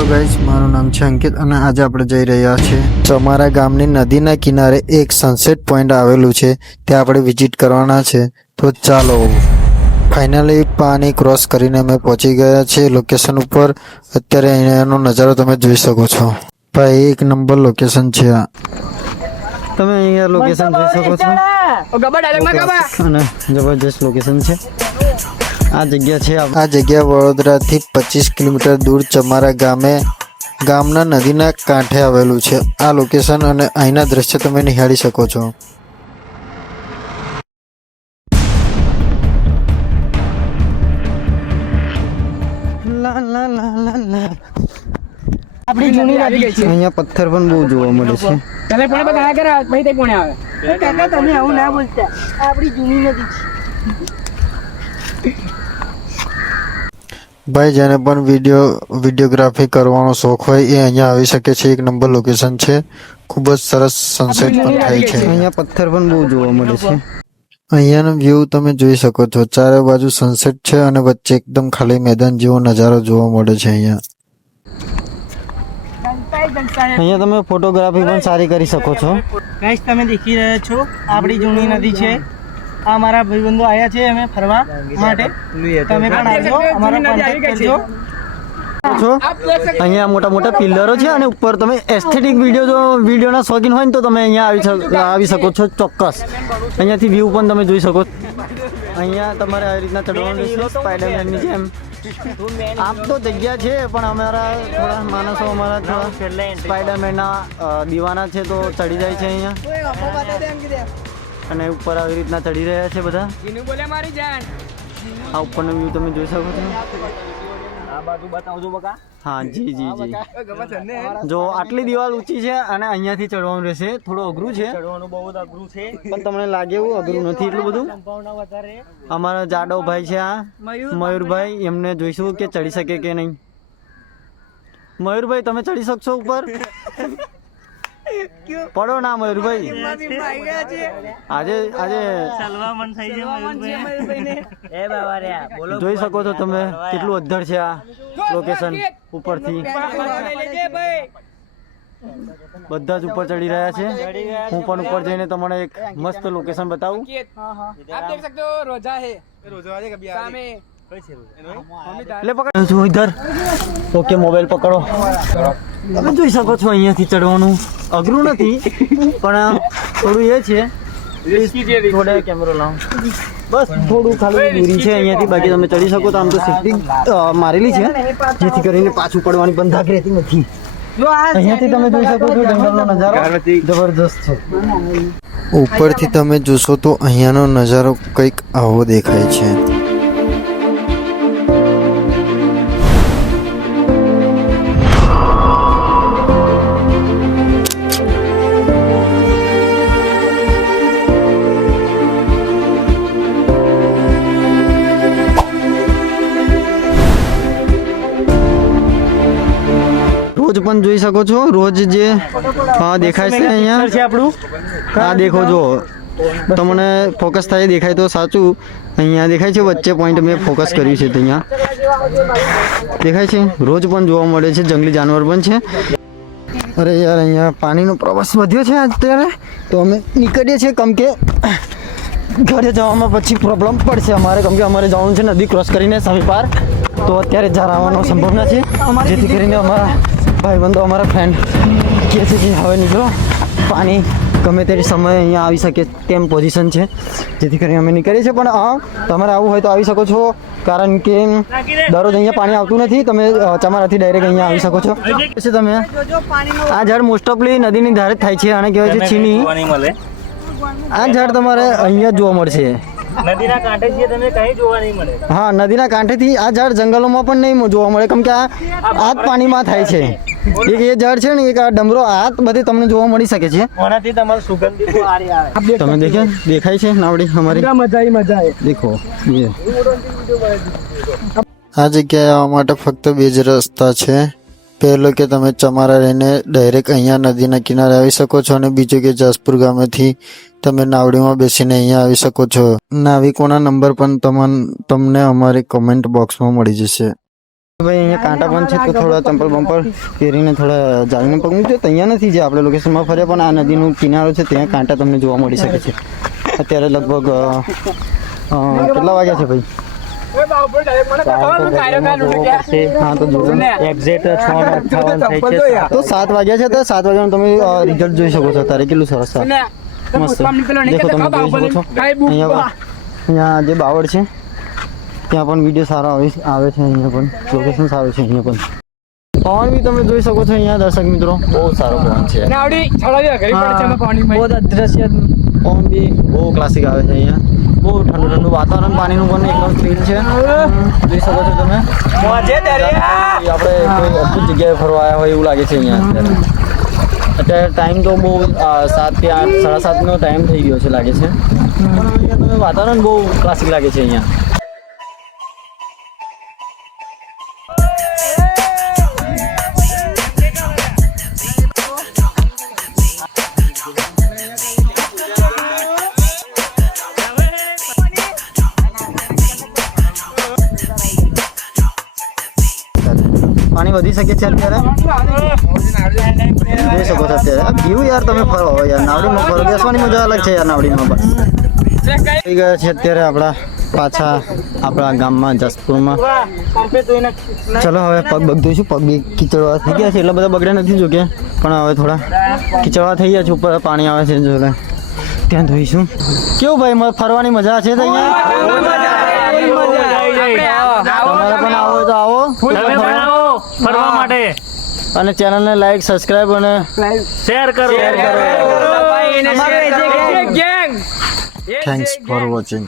Hello guys, મારું નામ છે અંકિત અને આજે આપણે જઈ રહ્યા છીએ ચમારા ગામની નદીના કિનારે એક સનસેટ પોઈન્ટ આવેલું છે, ત્યાં આપણે વિઝિટ કરવાના છે. તો ચાલો. ફાઇનલી પાણી ક્રોસ કરીને અમે પહોંચી ગયા છીએ લોકેશન ઉપર. અત્યારે અહીંયાનો નજારો તમે જોઈ શકો છો. ભાઈ એક નંબર લોકેશન છે આ. તમે અહીંયા લોકેશન જોઈ શકો છો અને જબરજસ્ત લોકેશન છે. આ જગ્યા વડોદરાથી 25 કિલોમીટર દૂર ચમારા ગામના નદીના કાંઠે આવેલું છે આ લોકેશન અને અહીંના દ્રશ્ય તમે નિહાળી શકો છો. અહીંયા પથ્થર પણ બહુ જોવા મળે છે. ભાઈ જેને પણ વિડીયોગ્રાફી કરવાનો શોખ હોય એ અહીંયા આવી શકે છે. એક નંબર લોકેશન છે, ખૂબ જ સરસ સનસેટ પણ થાય છે. અહીંયા પથ્થર પણ બહુ જોવા મળે છે. અહીંયાનો વ્યૂ તમે જોઈ શકો છો, ચારે બાજુ સનસેટ છે અને વચ્ચે એકદમ ખાલી મેદાન જેવો નજારો જોવા મળે છે. અહીંયા તમે ફોટોગ્રાફી પણ સારી કરી શકો છો. ગાઈસ તમે દેખી રહ્યા છો આપણી જૂની નદી છે. આ મારા ભાઈબંધો આવ્યા છે અમે ફરવા માટે. તમે પણ આવજો, અમારો કોન્ટેક્ટ કરજો. અહીંયા મોટા મોટા પિલ્લરો છે અને ઉપર તમે એસ્થેટિક વિડીયોના શોખીન હોય ને તો તમે અહીંયા આવી શકો છો ચોક્કસ. અહીંયાથી વ્યૂ પણ તમે જોઈ શકો. અહીંયા તમારે આવી રીતના ચડવાનું છે સ્પાઈડરમેનની જેમ. આમ તો જગ્યા છે પણ અમારા થોડા માણસો થોડા સ્પાઈડરમેનના દીવાના છે તો ચડી જાય છે અહીંયા અને ઉપર આવી રીતના ચડી રહ્યા છે બધા. આ ઉપરનો વ્યૂ તમે જોઈ શકો છો. હા જી જી જી. જો આટલી દિવાલ ઊંચી છે અને અહીંયાથી ચડવાનું રહેશે. થોડું અઘરું છે, પણ તમને લાગે એવું અઘરું નથી એટલું બધું. અમારા જાડવ ભાઈ છે આ મયુરભાઈ, એમને જોઈશું કે ચડી શકે કે નહીં. મયુરભાઈ તમે ચડી શકશો ઉપર? પડો ના મયુરભાઈ. આજે જોઈ શકો છો તમે કેટલું અદ્ધર છે આ લોકેશન. ઉપરથી બધા જ ઉપર ચડી રહ્યા છે. હું પણ ઉપર જઈને તમને એક મસ્ત લોકેશન બતાવું. ઇધર ઓકે, મોબાઈલ પકડો. તમે જોઈ શકો છો અહીંયાથી ચડવાનું અઘરું નથી પણ થોડું એ છે. થોડા કેમેરો લાવો, બસ થોડું ખાલી દૂરી છે અહીંયાથી. બાકી તમે ચડી શકો તો આમ તો સેફટી મારેલી છે જેથી કરીને પાછું પડવાની પણ ધાક રહેતી નથી. અહીંયાથી તમે જોઈ શકો છો જંગલનો નજારો જબરજસ્ત છે. ઉપરથી તમે જોશો તો અહીંયાનો નજારો કંઈક આવો દેખાય છે. રોજ પણ જોઈ શકો છો, રોજ જે દેખાય છે અહીંયા આપણું. આ દેખો જો, તમને ફોકસ થાય દેખાય તો સાચું. અહીંયા દેખાય છે વચ્ચે પોઈન્ટ મેં ફોકસ કર્યું છે. અહીંયા દેખાય છે, રોજ પણ જોવા મળે છે. જંગલી જાનવર પણ છે. અરે યાર, અહીંયા પાણીનો પ્રવાસ વધ્યો છે અત્યારે તો અમે નીકળીએ છીએ, કેમ કે ઘરે જવામાં પછી પ્રોબ્લેમ પડશે અમારે, કેમ કે અમારે જવાનું છે નદી ક્રોસ કરીને સમી પાર. તો અત્યારે જરા આવવાનો સંભાવના છે, જેથી કરીને અમારા ભાઈબંધો અમારા ફ્રેન્ડ કહે છે કે હવે નીકળો, પાણી ગમે તે સમયે અહીંયા આવી શકે તેમ પોઝિશન છે, જેથી કરીને અમે નીકળીએ છીએ. પણ હા, તમારે આવવું હોય તો આવી શકો છો, કારણ કે દરરોજ અહીંયા પાણી આવતું નથી. તમે ચમારાથી ડાયરેક્ટ અહીંયા આવી શકો છો. પછી તમે આ ઝાડ મોસ્ટ ઓફલી નદીની ધારે થાય છે અને કહેવાય છે ચીની. આ ઝાડ તમારે અહીંયા જોવા મળશે. નદીના કાંઠે તમે કઈ જોવા નહીં મળે. હા, નદીના કાંઠેથી આ ઝાડ જંગલોમાં પણ નહીં જોવા મળે, કેમ કે આ પાણીમાં થાય છે. એક એ ઝાડ છે ને, એક આ ડમરો, આ બધી તમને જોવા મળી શકે છે. ઓનાથી તમારું સુગંધ સારી આવે. તમે દેખાય છે નાવડી અમારી. મજા આવે. દેખો, આ જગ્યાએ આવવા માટે ફક્ત બે જ રસ્તા છે. પહેલો કે તમે ચમારા રહીને ડાયરેક્ટ અહીંયા નદીના કિનારે આવી શકો છો, અને બીજો કે જાસપુર ગામેથી તમે નાવડીમાં બેસીને અહીંયા આવી શકો છો. નાવિકોના નંબર પણ તમને અમારી કમેન્ટ બોક્સમાં મળી જશે. ભાઈ અહીંયા કાંટા પણ છે તો થોડા ચંપલ બંપર પહેરીને થોડા જાળીને પગ મૂકજો. તો અહીંયા નથી જે આપણે લોકેશનમાં ફર્યા પણ આ નદીનું કિનારો છે ત્યાં કાંટા તમને જોવા મળી શકે છે. અત્યારે લગભગ કેટલા વાગ્યા છે ભાઈ? હા તો જોવો ને એક્ઝેક્ટ 6:58 થઈ છે. તો 7 વાગ્યા છે. તો 7 વાગ્યાનું તમે રિઝલ્ટ જોઈ શકો છો. અત્યારે કેટલું સરસ છે, મસ્ત દેખો તમે જોઈ શકો છો. અહીંયા જે બાવળ છે ત્યાં પણ વિડીયો સારો આવે છે. અહીંયા પણ લોકેશન સારું છે. અહીંયા પણ પવન બી તમે જોઈ શકો છો. અહીંયા દર્શક મિત્રો બહુ સારો પવન છે. પવન બી બહુ ક્લાસિક આવે છે. અહીંયા બહુ ઠંડુ ઠંડુ વાતાવરણ, પાણીનું પણ એકદમ ક્લીન છે. જોઈ શકો છો તમે. આપણે કોઈ અદ્ભુત જગ્યાએ ફરવા આવ્યા હોય એવું લાગે છે અહીંયા. અત્યારે ટાઈમ તો બહુ 7 કે 8, 7:30નો ટાઈમ થઈ ગયો છે લાગે છે. પણ અહીંયા તમે વાતાવરણ બહુ ક્લાસિક લાગે છે અહીંયા. પાણી વધી શકે છે અત્યારે. જોઈ શકો છો અત્યારે આ વ્યૂ યાર. તમે ફરો યાર, નાવડીમાં ફરો, બેસવાની મજા અલગ છે યાર નાવડીમાં. બસ થઈ ગયા છે અત્યારે આપણા પાછા આપણા ગામમાં જસપુરમાં. ચલો હવે પગ બગ ધોઈશું. પગ બી કીચડવા થઈ ગયા છે. એટલા બધા બગડ્યા નથી જોકે, પણ હવે થોડા કીચડવા થઈ ગયા છે. ઉપર પાણી આવે છે જો ત્યાં ધોઈશું. કેવું ભાઈ ફરવાની મજા છે અહીંયા? તમારે પણ આવો તો આવો ફરવા માટે. અને ચેનલને લાઈક, સબસ્ક્રાઇબ અને શેર કરો. Thanks for watching.